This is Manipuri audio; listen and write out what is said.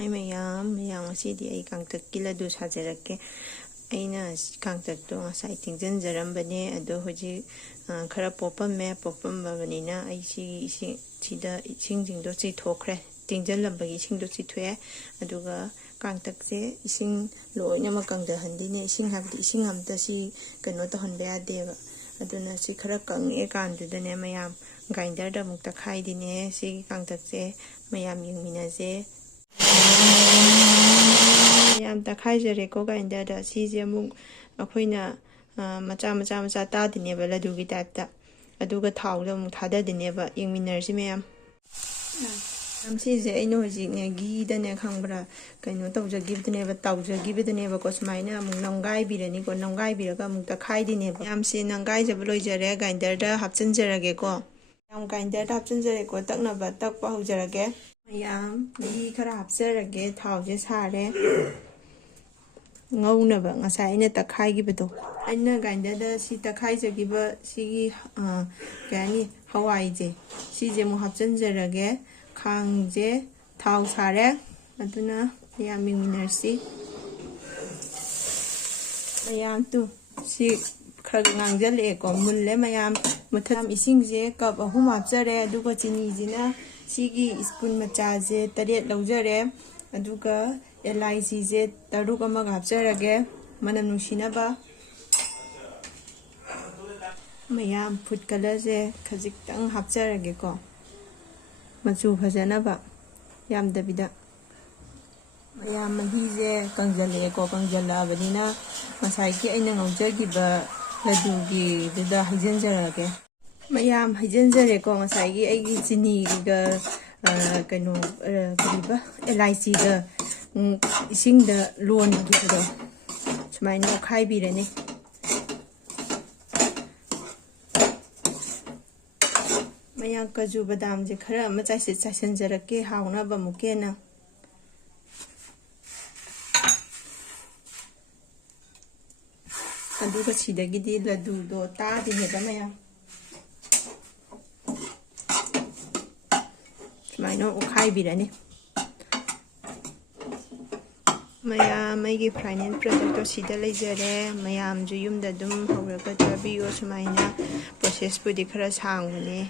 Hi mayam ngasidi ai kangtak ki laddu sajarake aina kangtak to ngasai tingjanjarambane ado hoji khara popambanina ai sida isingjingdo chithokre tingjanlambagi isingdo chithoe aduga kangtakse ising loinama kangdahandine ising habdi ising amta si kano tahonba yadeba aduna si khara kange kandudane mayam grinder da mukta khaidine si kangtakse mayam yingminaje ꯌꯥꯝ ꯇꯛꯈꯥꯏꯖꯔꯦꯀꯣ ꯒ꯭ꯔꯥꯏꯟꯗꯔꯗ ꯁꯤꯁꯦ ꯑꯃꯨꯛ ꯑꯩꯈꯣꯏꯅ ꯃꯆꯥ ꯇꯥꯗꯣꯏꯅꯦꯕ ꯂꯗꯨꯒꯤ ꯇꯥꯏꯞꯇ ꯑꯗꯨꯒ ꯊꯥꯎꯗ ꯑꯃꯨꯛ ꯊꯥꯗꯗꯣꯏꯅꯦꯕ ꯌꯦꯡꯃꯤꯟꯅꯔꯁꯤ ꯃꯌꯥꯝ ꯁꯤꯁꯦ ꯑꯩꯅ ꯍꯧꯖꯤꯛꯅꯦ ꯘꯤꯗꯅꯦ ꯈꯪꯕ꯭ꯔꯥ ꯀꯩꯅꯣ ꯇꯧꯖꯈꯤꯕꯗꯅꯦꯕꯀꯣ ꯁꯨꯃꯥꯏꯅ ꯑꯃꯨꯛ ꯅꯝꯒꯥꯏꯕꯤꯔꯅꯤꯀꯣ ꯅꯝꯒꯥꯏꯕꯤꯔꯒ ꯑꯃꯨꯛ ꯇꯛꯈꯥꯏꯗꯣꯏꯅꯦꯕ ꯌꯥꯝꯁꯤ ꯅꯝꯒꯥꯏꯖꯕ ꯂꯣꯏꯖꯔꯦ ꯒ꯭ꯔꯥꯏꯟꯗꯔꯗ ꯍꯥꯞꯆꯤꯟꯖꯔꯒꯦꯀꯣ ꯌꯥꯝ ꯒ꯭ꯔꯥꯏꯟꯗꯔꯗ ꯍꯥꯞꯆꯤꯟꯖꯔꯦꯀꯣ ꯇꯛꯄ ꯍꯧꯖꯔꯒꯦ ꯃꯌꯥꯝ ꯘꯤ ꯈꯔ ꯍꯥꯞꯆꯔꯒꯦ ꯊꯥꯎꯁꯦ ꯁꯥꯔꯦ ngꯧꯅꯕ ngasai aina takhaigibado aina grinder si takhaijagibba sigi kani hawai je sije mu hapchanjarage khangje thau sare aduna yam mingminarsi mayam tu si khara ngangjale ko mulle mayam mutham isingje cup ahum hapjare aduga chini jina sigi spoon macha je 8 laujare aduga LIC je taruk amaga hapjarage manam nungsinaba mayam food color je khajiktang hapjarage ko machu phajanaba yamdabida mayam mahi je kangjale ko kangjalabadina masai ki aina ngaujagiba laddu gi duda haijanjarage mayam haijanjare ko masai gi aigi chini ga kano kariba LIC da isingda loan gibado sumaina khaibirani mayam kaju badam je khara ama chaisanjarake haunaba mukena aduga sidagidi laddu do tadineba mayam sumaina khaibirani mayam aigi final product to sida leijare mayam ju yumda dum hawraga tabiyo sumaina process pudi khara sangbane